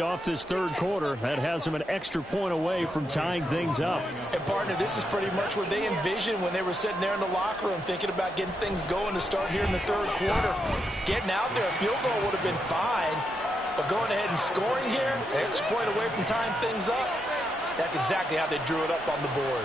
Off this third quarter, that has them an extra point away from tying things up. And partner, this is pretty much what they envisioned when they were sitting there in the locker room thinking about getting things going to start here in the third quarter. Getting out there, a field goal would have been fine, but going ahead and scoring here, extra point away from tying things up, that's exactly how they drew it up on the board.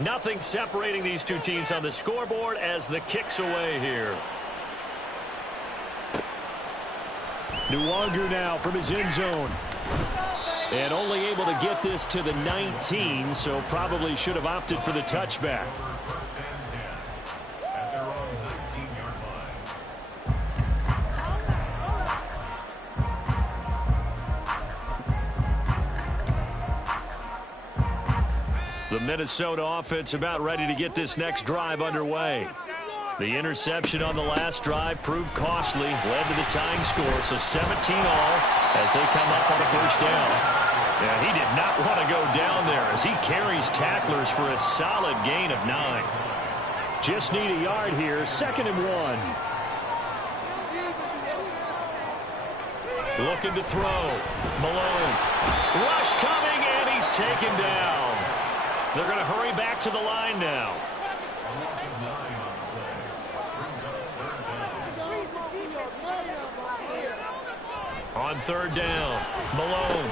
Nothing separating these two teams on the scoreboard as the kick's away here. Nwangu now from his end zone. And only able to get this to the 19, so probably should have opted for the touchback. The Minnesota offense about ready to get this next drive underway. The interception on the last drive proved costly, led to the tying score, so 17 all as they come up on a first down. And he did not want to go down there as he carries tacklers for a solid gain of 9. Just need a yard here, 2nd and 1. Looking to throw. Malone. Rush coming, and he's taken down. They're going to hurry back to the line now. On 3rd down, Malone.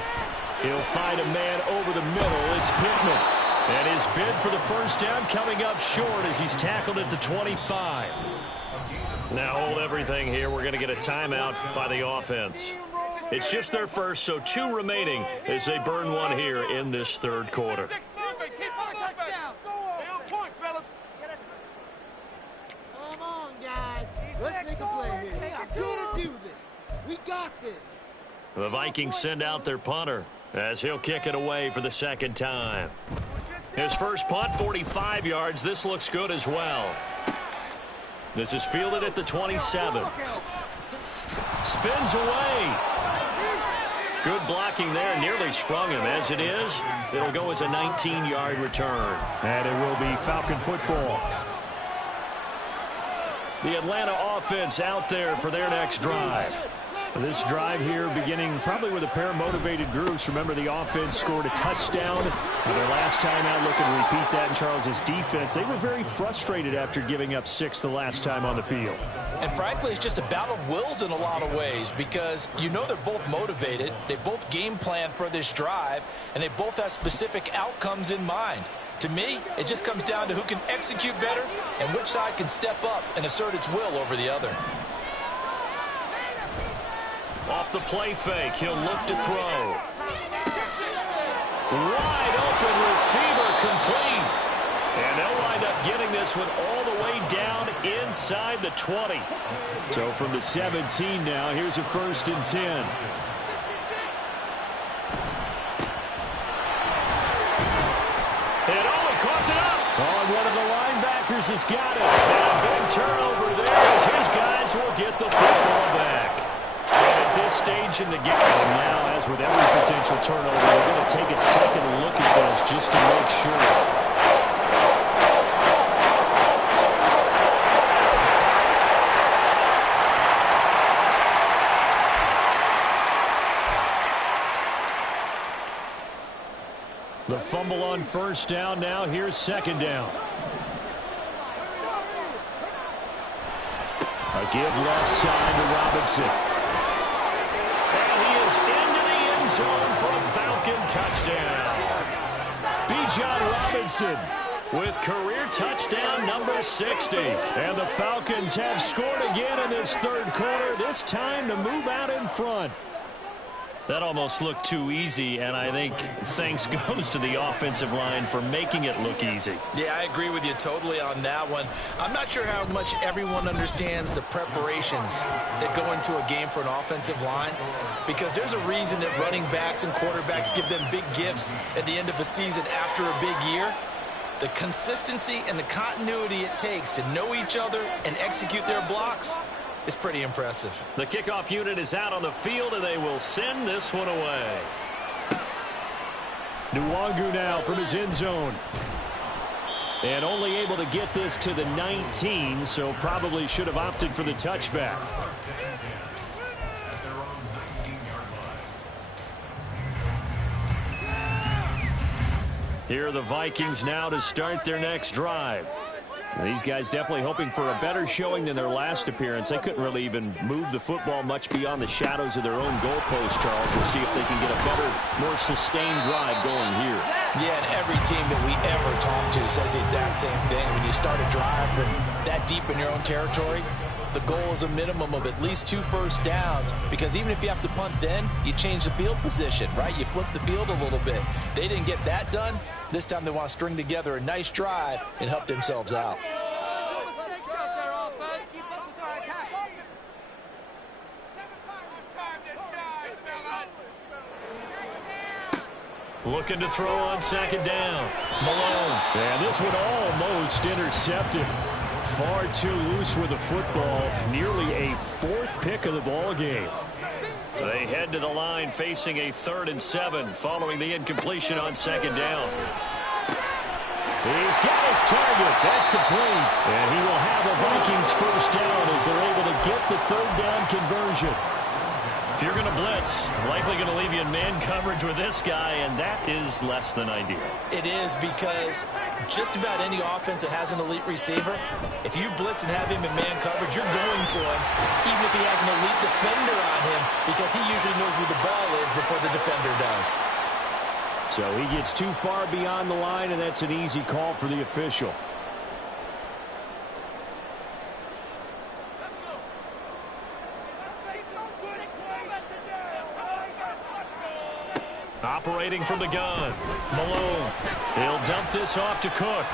He'll find a man over the middle. It's Pittman. And his bid for the first down coming up short as he's tackled at the 25. Now hold everything here. We're going to get a timeout by the offense. It's just their first, so 2 remaining as they burn one here in this third quarter. Come on, guys. Let's make a play here. We're going to do this. We got this. The Vikings send out their punter as he'll kick it away for the 2nd time. His first punt, 45 yards. This looks good as well. This is fielded at the 27. Spins away. Good blocking there. Nearly sprung him. As it is, it'll go as a 19-yard return. And it will be Falcon football. The Atlanta offense out there for their next drive. This drive here beginning probably with a pair of motivated groups. Remember, the offense scored a touchdown. Their last time out, looking to repeat that in Charles's defense. They were very frustrated after giving up 6 the last time on the field. And frankly, it's just a battle of wills in a lot of ways because you know they're both motivated. They both game plan for this drive, and they both have specific outcomes in mind. To me, it just comes down to who can execute better and which side can step up and assert its will over the other. Off the play fake, he'll look to throw. Wide open receiver complete. And they'll wind up getting this one all the way down inside the 20. So from the 17 now, here's a 1st and 10. One of the linebackers has got it. And a big turnover there as his guys will get the football back. And at this stage in the game, now, as with every potential turnover, we're going to take a second look at those just to make sure. The fumble on 1st down. Now here's 2nd down. A give left side to Robinson. And he is into the end zone for a Falcon touchdown. Bijan Robinson with career touchdown number 60. And the Falcons have scored again in this third quarter, this time to move out in front. That almost looked too easy, and I think thanks goes to the offensive line for making it look easy. Yeah, I agree with you totally on that one. I'm not sure how much everyone understands the preparations that go into a game for an offensive line, because there's a reason that running backs and quarterbacks give them big gifts at the end of a season after a big year. The consistency and the continuity it takes to know each other and execute their blocks is pretty impressive. The kickoff unit is out on the field, and they will send this one away. Nwangu now from his end zone. And only able to get this to the 19, so probably should have opted for the touchback. Here are the Vikings now to start their next drive. These guys definitely hoping for a better showing than their last appearance. They couldn't really even move the football much beyond the shadows of their own goalpost, Charles. We'll see if they can get a better, more sustained drive going here. Yeah, and every team that we ever talk to says the exact same thing. When you start a drive from that deep in your own territory, the goal is a minimum of at least 2 first downs, because even if you have to punt then, you change the field position, right? You flip the field a little bit. They didn't get that done. This time they want to string together a nice drive and help themselves out. Looking to throw on second down. Malone. And this one almost intercepted. Far too loose with the football. Nearly a 4th pick of the ball game. They head to the line facing a 3rd and 7 following the incompletion on second down. He's got his target. That's complete. And he will have a Vikings first down as they're able to get the 3rd down conversion. If you're going to blitz, likely going to leave you in man coverage with this guy, and that is less than ideal. It is, because just about any offense that has an elite receiver, if you blitz and have him in man coverage, you're going to him, even if he has an elite defender on him, because he usually knows where the ball is before the defender does. So he gets too far beyond the line, and that's an easy call for the official. Operating from the gun, Malone. He'll dump this off to Cook.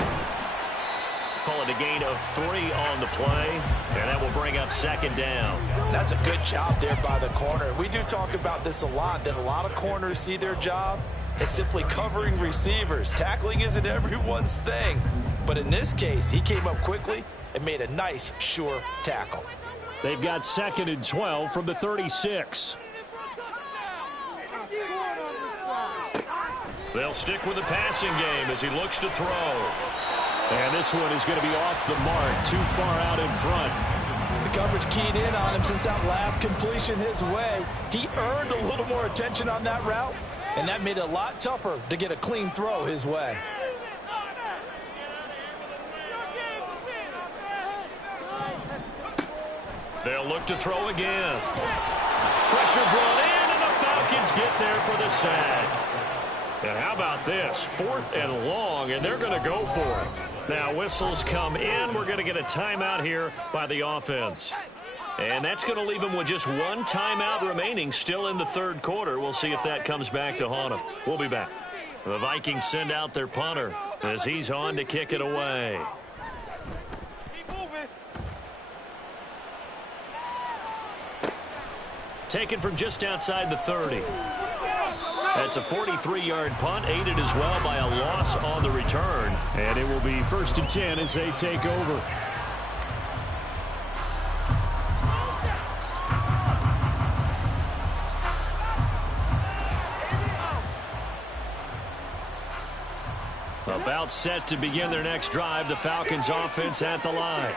Call it a gain of 3 on the play, and that will bring up second down. That's a good job there by the corner. We do talk about this a lot, that a lot of corners see their job as simply covering receivers. Tackling isn't everyone's thing. But in this case, he came up quickly and made a nice, sure tackle. They've got 2nd and 12 from the 36. They'll stick with the passing game as he looks to throw. And this one is going to be off the mark, too far out in front. The coverage keyed in on him since that last completion his way. He earned a little more attention on that route, and that made it a lot tougher to get a clean throw his way. They'll look to throw again. Pressure brought in, and the Falcons get there for the sack. And how about this? 4th and long, and they're going to go for it. Now, whistles come in. We're going to get a timeout here by the offense. And that's going to leave them with just 1 timeout remaining still in the 3rd quarter. We'll see if that comes back to haunt them. We'll be back. The Vikings send out their punter as he's on to kick it away. Taken from just outside the 30. That's a 43-yard punt, aided as well by a loss on the return. And it will be 1st and 10 as they take over. About set to begin their next drive, the Falcons offense at the line.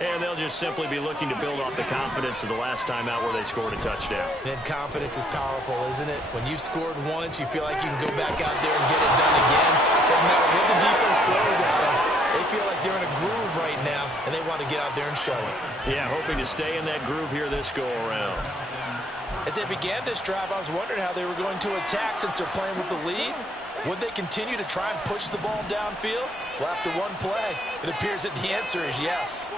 And they'll just simply be looking to build off the confidence of the last time out where they scored a touchdown. And confidence is powerful, isn't it? When you've scored once, you feel like you can go back out there and get it done again. Doesn't matter what the defense throws at them. They feel like they're in a groove right now, and they want to get out there and show it. Yeah, hoping to stay in that groove here this go-around. As they began this drive, I was wondering how they were going to attack since they're playing with the lead. Would they continue to try and push the ball downfield? Well, after one play, it appears that the answer is yes.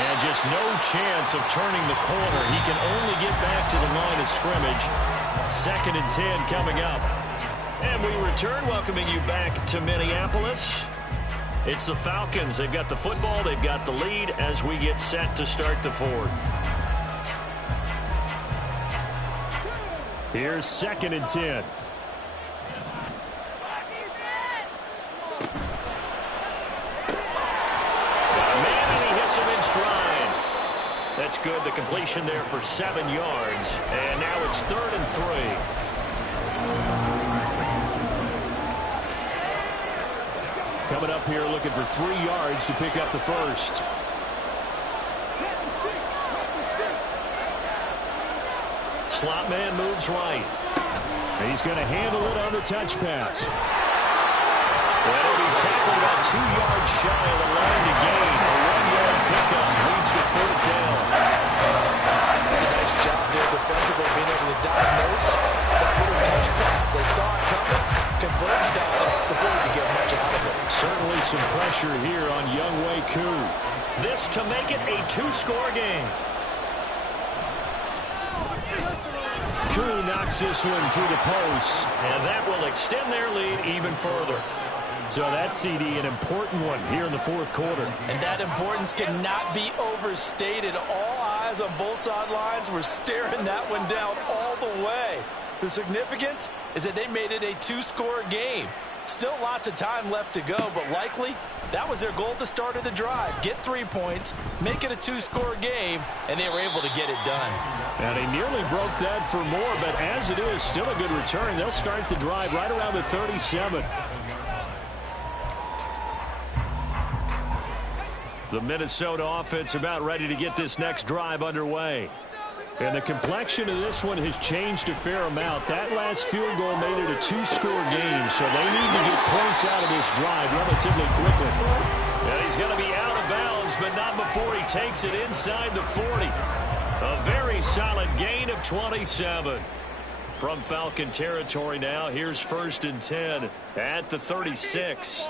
And just no chance of turning the corner. He can only get back to the line of scrimmage. 2nd and 10 coming up. And we return, welcoming you back to Minneapolis. It's the Falcons. They've got the football. They've got the lead as we get set to start the 4th. Here's 2nd and 10. In stride. That's good. The completion there for 7 yards. And now it's 3rd and 3. Coming up here looking for 3 yards to pick up the first. Slot man moves right. He's going to handle it on the touch pass. That'll be tackled about 2 yards shy of the line to gain. A 1-yard pickup leads to 4th down. That's a nice job there defensively, being able to diagnose that little touch pass. They saw it coming, converged on it before we could get much out of it. Certainly some pressure here on Younghoe Koo. This to make it a 2-score game. Koo knocks this one through the post, and that will extend their lead even further. So that CD, an important one here in the 4th quarter. And that importance cannot be overstated. All eyes on both sidelines were staring that one down all the way. The significance is that they made it a 2-score game. Still lots of time left to go, but likely that was their goal at the start of the drive. Get 3 points, make it a 2-score game, and they were able to get it done. And they nearly broke that for more, but as it is, still a good return. They'll start the drive right around the 37. The Minnesota offense about ready to get this next drive underway. And the complexion of this one has changed a fair amount. That last field goal made it a 2-score game, so they need to get points out of this drive relatively quickly. And he's going to be out of bounds, but not before he takes it inside the 40. A very solid gain of 27. From Falcon territory now, here's 1st and 10 at the 36.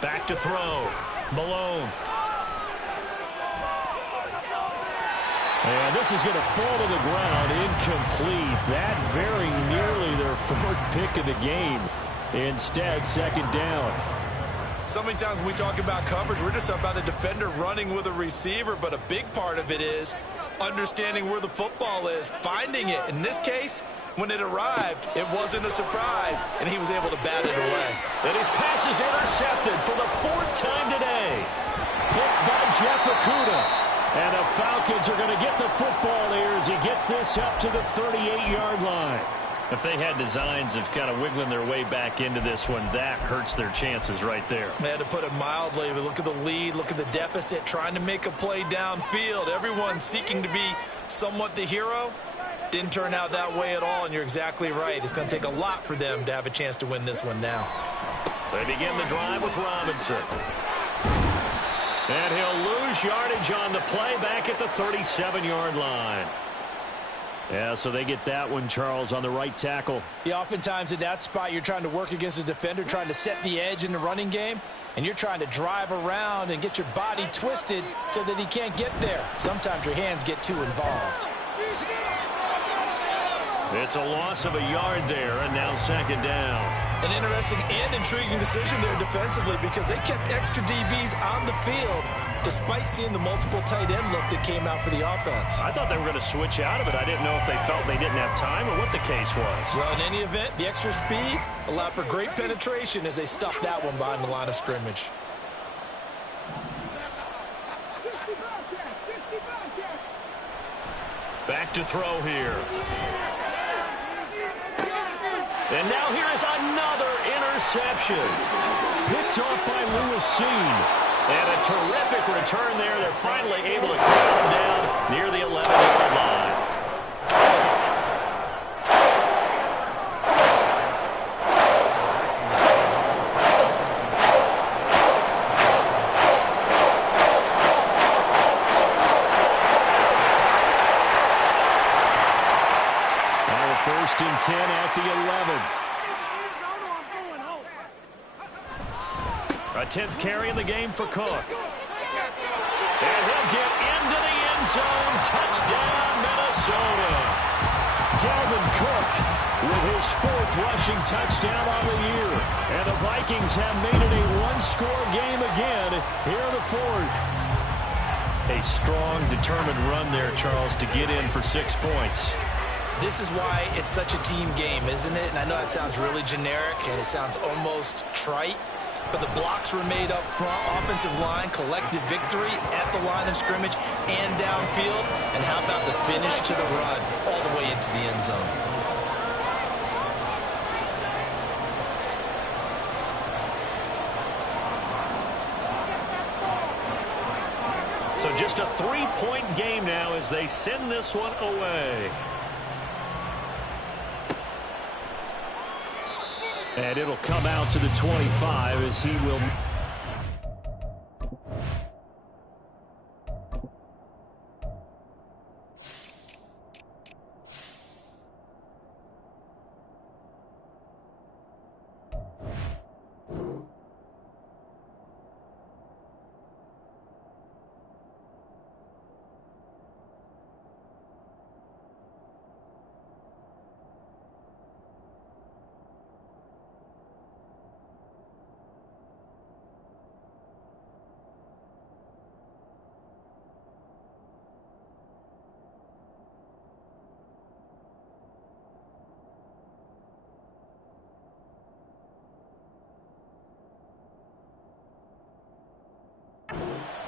Back to throw. Malone. And this is going to fall to the ground, incomplete. That very nearly their 4th pick of the game. Instead, 2nd down. So many times when we talk about coverage, we're just about a defender running with a receiver, but a big part of it is understanding where the football is, finding it. In this case, when it arrived, it wasn't a surprise, and he was able to bat it away. And his pass is intercepted for the 4th time today. Picked by Jeff Okudah. And the Falcons are going to get the football here as he gets this up to the 38-yard line. If they had designs of kind of wiggling their way back into this one, that hurts their chances right there. They had to put it mildly. But look at the lead, look at the deficit, trying to make a play downfield. Everyone seeking to be somewhat the hero. Didn't turn out that way at all, and you're exactly right. It's going to take a lot for them to have a chance to win this one now. They begin the drive with Robinson. And he'll lose yardage on the play back at the 37-yard line. Yeah, so they get that one, Charles, on the right tackle. Yeah, oftentimes in that spot, you're trying to work against a defender, trying to set the edge in the running game, and you're trying to drive around and get your body twisted so that he can't get there. Sometimes your hands get too involved. It's a loss of a yard there, and now 2nd down. An interesting and intriguing decision there defensively because they kept extra DBs on the field despite seeing the multiple tight end look that came out for the offense. I thought they were going to switch out of it. I didn't know if they felt they didn't have time or what the case was. Well, in any event, the extra speed allowed for great penetration as they stuffed that one behind the line of scrimmage. Back to throw here. And now here is another interception. Picked off by Lewis Seen. And a terrific return there. They're finally able to crowd him down near the 11-yard line. Now 1st and 10 at the 11. A 10th carry in the game for Cook. And he'll get into the end zone. Touchdown, Minnesota. Dalvin Cook with his 4th rushing touchdown on the year. And the Vikings have made it a 1-score game again here in the 4th. A strong, determined run there, Charles, to get in for 6 points. This is why it's such a team game, isn't it? And I know that sounds really generic and it sounds almost trite, but the blocks were made up front, offensive line, collective victory at the line of scrimmage and downfield. And how about the finish to the run all the way into the end zone? So just a 3-point game now as they send this one away. And it'll come out to the 25 as he will...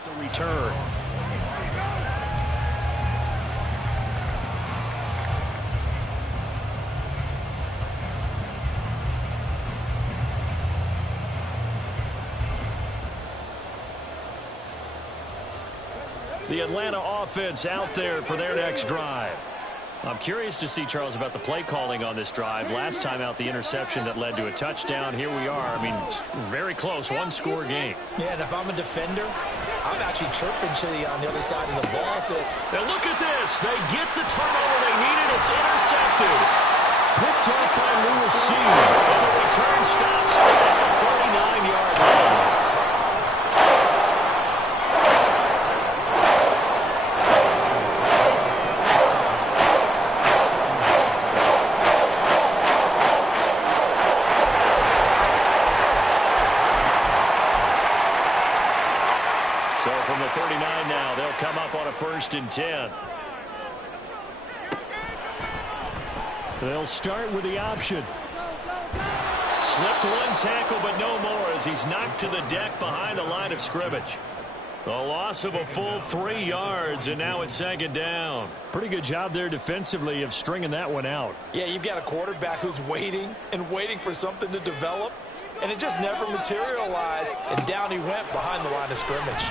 to return. The Atlanta offense out there for their next drive. I'm curious to see, Charles, about the play calling on this drive. Last time out, the interception that led to a touchdown. Here we are. I mean, very close, one-score game. Yeah, and if I'm a defender, I'm actually chirping Chili on the other side of the ball. Now look at this. They get the turnover they needed. It's intercepted. Picked up by Lewis C. And the return stops at the 39-yard line. So from the 39 now, they'll come up on a 1st and 10. They'll start with the option. Slipped one tackle, but no more as he's knocked to the deck behind the line of scrimmage. A loss of a full 3 yards, and now it's 2nd down. Pretty good job there defensively of stringing that one out. Yeah, you've got a quarterback who's waiting and waiting for something to develop, and it just never materialized, and down he went behind the line of scrimmage.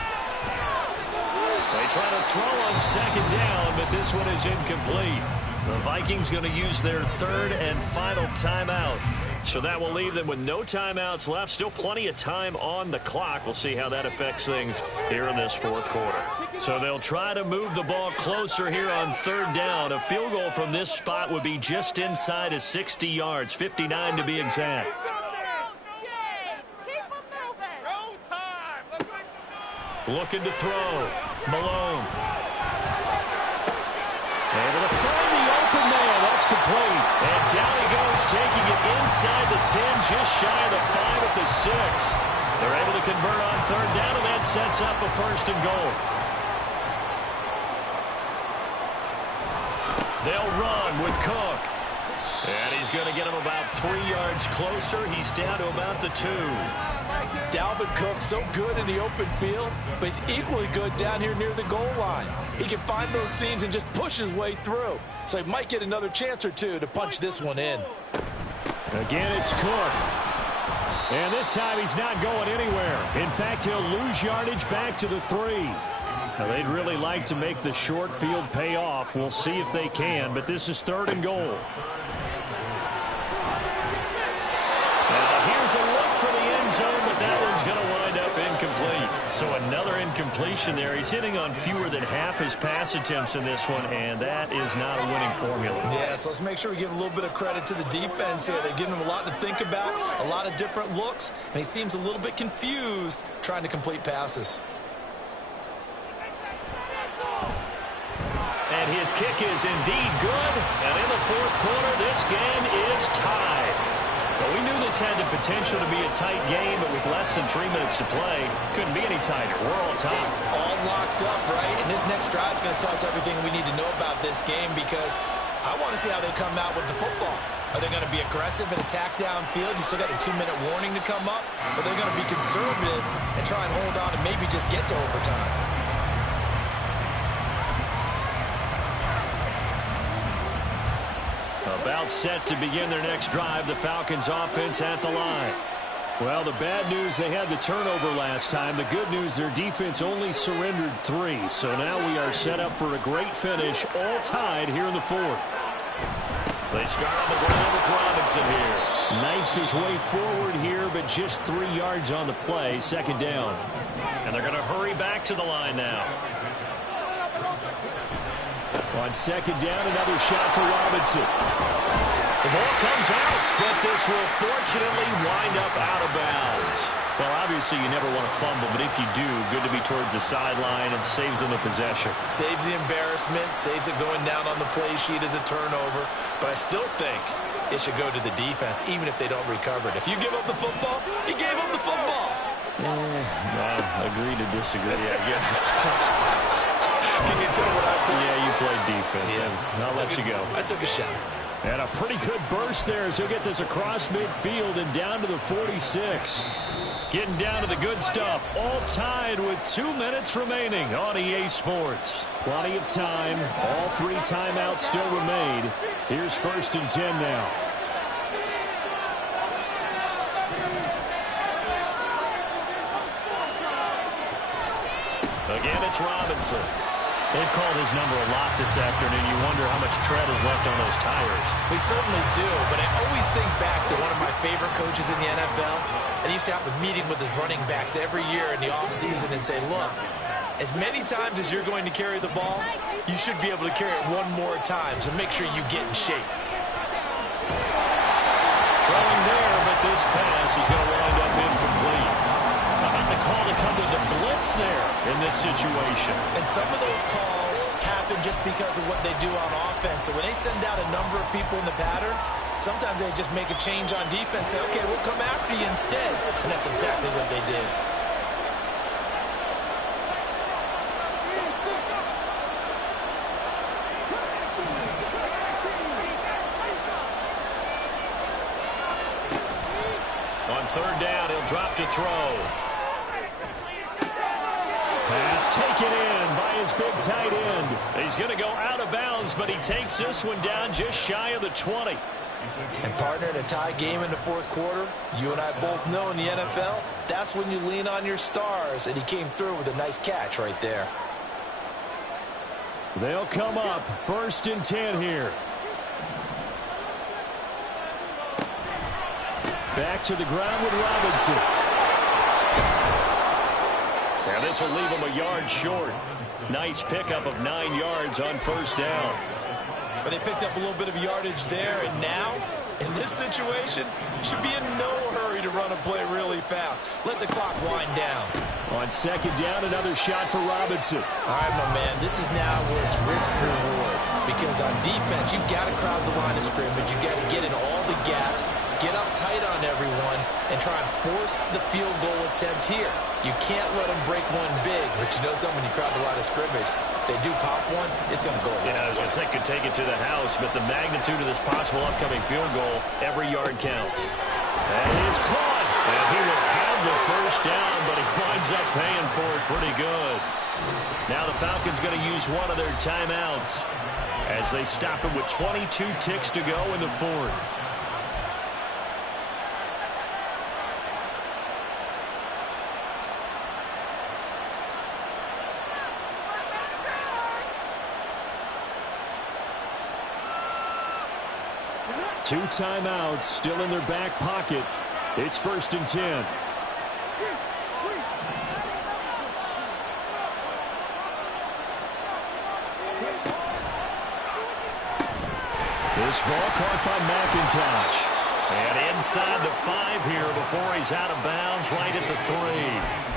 They try to throw on 2nd down, but this one is incomplete. The Vikings going to use their 3rd and final timeout. So that will leave them with no timeouts left. Still plenty of time on the clock. We'll see how that affects things here in this 4th quarter. So they'll try to move the ball closer here on 3rd down. A field goal from this spot would be just inside of 60 yards, 59 to be exact. Looking to throw. Malone. Able to find the open man. That's complete. And down he goes, taking it inside the 10, just shy of the 5 at the 6. They're able to convert on 3rd down, and that sets up a 1st and goal. They'll run with Cook. And he's going to get him about 3 yards closer. He's down to about the 2. Dalvin Cook so good in the open field, but he's equally good down here near the goal line. He can find those seams and just push his way through. So he might get another chance or two to punch this one in. Again, it's Cook. And this time he's not going anywhere. In fact, he'll lose yardage back to the 3. Now, they'd really like to make the short field pay off. We'll see if they can, but this is 3rd and goal. Now, here's a look for the end zone, but that one's going to wind up incomplete. So another incompletion there. He's hitting on fewer than half his pass attempts in this one, and that is not a winning formula. Yeah, so let's make sure we give a little bit of credit to the defense here. They've given him a lot to think about, a lot of different looks, and he seems a little bit confused trying to complete passes. And his kick is indeed good. And in the 4th quarter, this game is tied. Well, we knew this had the potential to be a tight game, but with less than 3 minutes to play, couldn't be any tighter. We're all tied. All locked up, right? And this next drive is going to tell us everything we need to know about this game, because I want to see how they come out with the football. Are they going to be aggressive and attack downfield? You still got a 2-minute warning to come up. Or are they going to be conservative and try and hold on and maybe just get to overtime? About set to begin their next drive, the Falcons offense at the line. Well, the bad news, they had the turnover last time. The good news, their defense only surrendered 3. So now we are set up for a great finish, all tied here in the 4th. They start on the ground with Robinson here. Knifes his way forward here, but just 3 yards on the play, 2nd down. And they're going to hurry back to the line now. On 2nd down, another shot for Robinson. The ball comes out, but this will fortunately wind up out of bounds. Well, obviously you never want to fumble, but if you do, good to be towards the sideline and saves them the possession. Saves the embarrassment, saves it going down on the play sheet as a turnover. But I still think it should go to the defense, even if they don't recover it. If you give up the football, you gave up the football. Well, agree to disagree, I guess. Can you tell what I played? Yeah, you played defense. Yeah. I'll let you go. I took a shot. And a pretty good burst there as he'll get this across midfield and down to the 46. Getting down to the good stuff. All tied with 2 minutes remaining on EA Sports. Plenty of time. All 3 timeouts still remain. Here's 1st and 10 now. Again, it's Robinson. They've called his number a lot this afternoon. You wonder how much tread is left on those tires. We certainly do, but I always think back to one of my favorite coaches in the NFL. And he used to have a meeting with his running backs every year in the offseason and say, look, as many times as you're going to carry the ball, you should be able to carry it 1 more time, so make sure you get in shape. Throwing there, but this pass is going to wind up incomplete. How about the call to come to the blitz there in this situation? And some of those calls happen just because of what they do on offense. So when they send out a number of people in the pattern, sometimes they just make a change on defense. Say, okay, we'll come after you instead. And that's exactly what they did. On 3rd down, he'll drop to throw. Pass taken in by his big tight end. He's going to go out of bounds, but he takes this one down just shy of the 20. And partner, in a tie game in the 4th quarter, you and I both know in the NFL, that's when you lean on your stars. And he came through with a nice catch right there. They'll come up 1st and 10 here. Back to the ground with Robinson. Yeah, this will leave him a yard short. Nice pickup of 9 yards on 1st down. But they picked up a little bit of yardage there, and now, in this situation, should be in no hurry to run a play really fast. Let the clock wind down. On 2nd down, another shot for Robinson. All right, my man, this is now where it's risk-reward. Because on defense, you've got to crowd the line of scrimmage. You've got to get in all the gaps, get up tight on everyone, and try and force the field goal attempt here. You can't let them break one big, but you know something, when you crowd the line of scrimmage, if they do pop one, it's going to go away. Yeah, I was going to say could take it to the house, but the magnitude of this possible upcoming field goal, every yard counts. And he is caught. And he will have the 1st down, but he winds up paying for it pretty good. Now the Falcons going to use one of their timeouts as they stop it with 22 ticks to go in the 4th. Two timeouts still in their back pocket. It's 1st and 10. This ball caught by McIntosh. And inside the 5 here before he's out of bounds, right at the 3.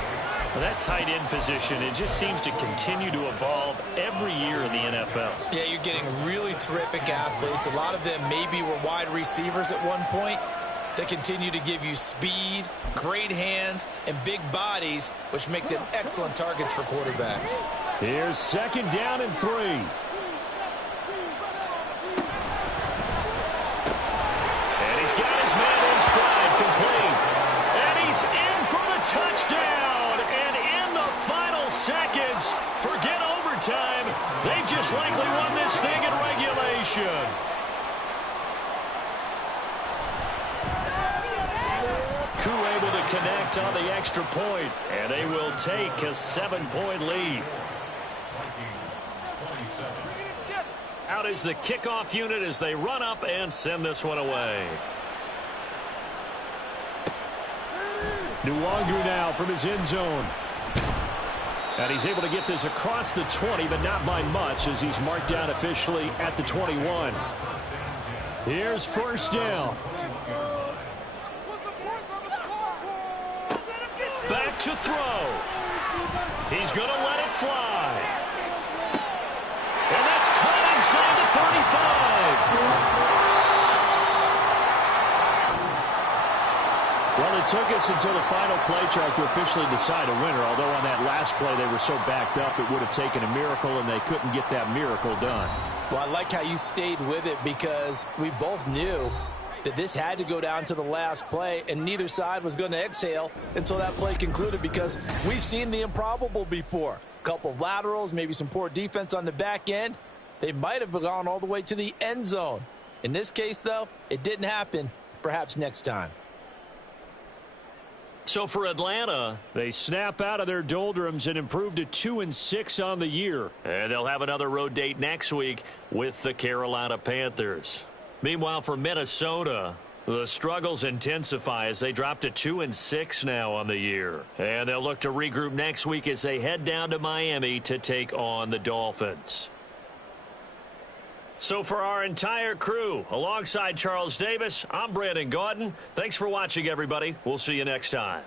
Well, that tight end position, it just seems to continue to evolve every year in the NFL. Yeah, you're getting really terrific athletes. A lot of them maybe were wide receivers at one point. They continue to give you speed, great hands, and big bodies, which make them excellent targets for quarterbacks. Here's 2nd down and 3. most likely won this thing in regulation. Crew able to connect on the extra point, and they will take a 7-point lead. Out is the kickoff unit as they run up and send this one away. Nwangu now from his end zone. And he's able to get this across the 20, but not by much as he's marked down officially at the 21. Here's first down. Back to throw. He's going to let it fly. And that's caught inside the 35. Well, it took us until the final play, Charles, to officially decide a winner. Although on that last play they were so backed up, it would have taken a miracle, and they couldn't get that miracle done. Well, I like how you stayed with it because we both knew that this had to go down to the last play, and neither side was going to exhale until that play concluded because we've seen the improbable before. A couple of laterals, maybe some poor defense on the back end. They might have gone all the way to the end zone. In this case, though, it didn't happen. Perhaps next time. So for Atlanta, they snap out of their doldrums and improve to 2-6 on the year. And they'll have another road date next week with the Carolina Panthers. Meanwhile, for Minnesota, the struggles intensify as they drop to 2-6 now on the year. And they'll look to regroup next week as they head down to Miami to take on the Dolphins. So for our entire crew, alongside Charles Davis, I'm Brandon Gaudin. Thanks for watching, everybody. We'll see you next time.